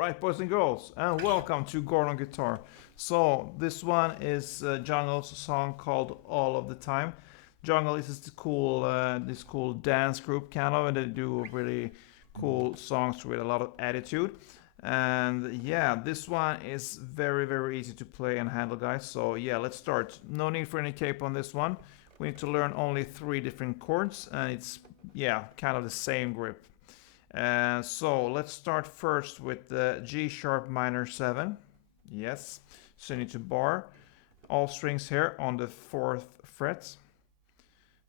Alright, boys and girls, and welcome to Gordon Guitar. So, this one is Jungle's song called All of the Time. Jungle is this cool dance group kind of, and they do really cool songs with a lot of attitude. And yeah, this one is very easy to play and handle, guys. So yeah, let's start. No need for any cape on this one. We need to learn only 3 different chords, and it's yeah, kind of the same grip. So let's start first with the G sharp minor 7. Yes, so you need to bar all strings here on the 4th fret,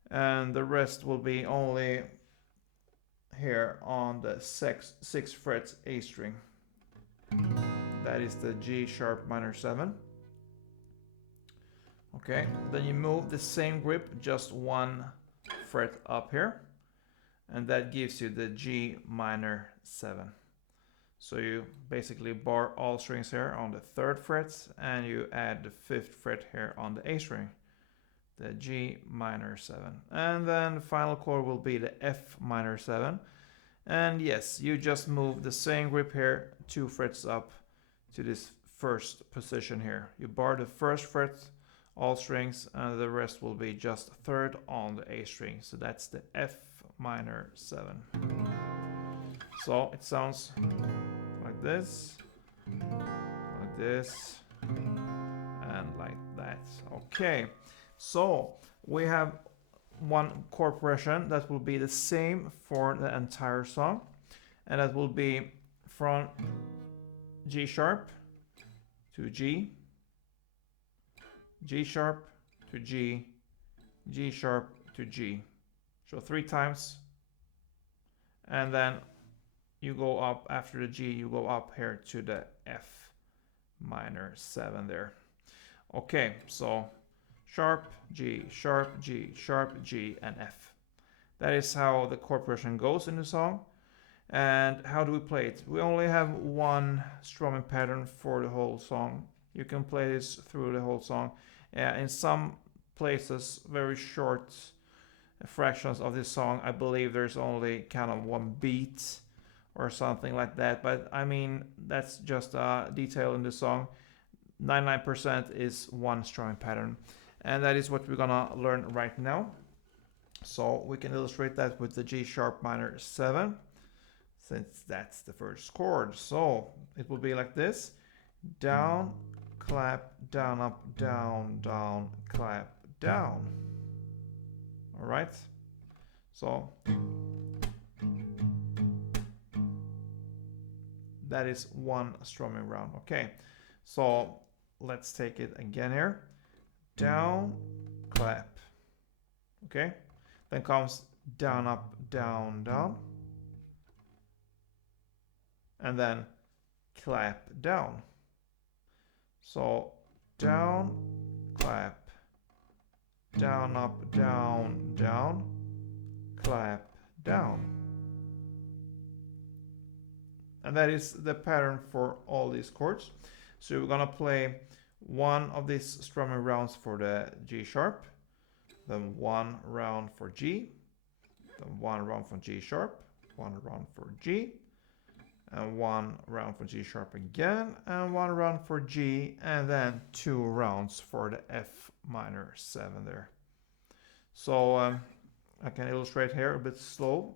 and the rest will be only here on the 6th fret A string. That is the G sharp minor 7. Okay, then you move the same grip just 1 fret up here, and that gives you the G minor 7. So you basically bar all strings here on the 3rd fret, and you add the 5th fret here on the A string, the G minor 7. And then the final chord will be the F minor 7. And yes, you just move the same grip here 2 frets up to this first position here. You bar the 1st fret, all strings, and the rest will be just 3rd on the A string. So that's the F minor 7. So it sounds like this, and like that. Okay, so we have one chord progression that will be the same for the entire song, and that will be from G sharp to G, G sharp to G, G sharp to G. So 3 times, and then you go up after the G, you go up here to the F minor 7 there. Okay, so sharp, G, sharp, G, sharp, G, and F. That is how the chord progression goes in the song. And how do we play it? We only have one strumming pattern for the whole song. You can play this through the whole song. In some places, very short fractions of this song, I believe there's only kind of 1 beat or something like that, but I mean that's just a detail in the song. 99% is one strumming pattern, and that is what we're gonna learn right now. So we can illustrate that with the G sharp minor 7, since that's the first chord. So it will be like this: down, clap, down, up, down, down, clap, down. All right, so that is one strumming round. Okay, so let's take it again here. Down, clap. Okay, then comes down, up, down, down, and then clap, down. So down, clap, down, up, down, down, clap, down. And that is the pattern for all these chords. So we're gonna play one of these strumming rounds for the G sharp, then 1 round for G, then 1 round for G sharp, 1 round for G, and 1 round for G sharp again, and 1 round for G, and then 2 rounds for the F minor 7 there. So I can illustrate here a bit slow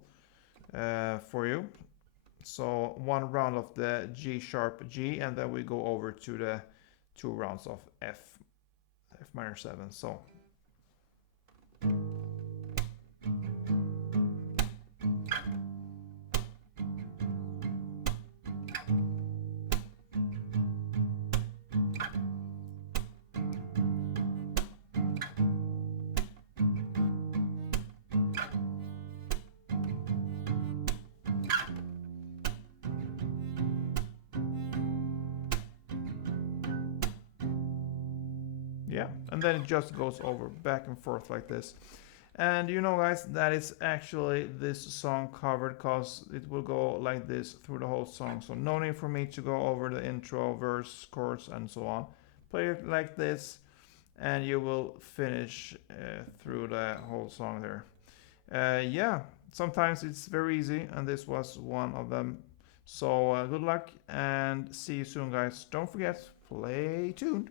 for you. So 1 round of the G sharp G, and then we go over to the 2 rounds of F minor 7. So yeah, and then it just goes over back and forth like this. And you know, guys, that is actually this song covered, because it will go like this through the whole song. So no need for me to go over the intro, verse, chorus, and so on. Play it like this, and you will finish through the whole song there. Yeah, sometimes it's very easy, and this was one of them. So good luck and see you soon, guys. Don't forget, play tuned.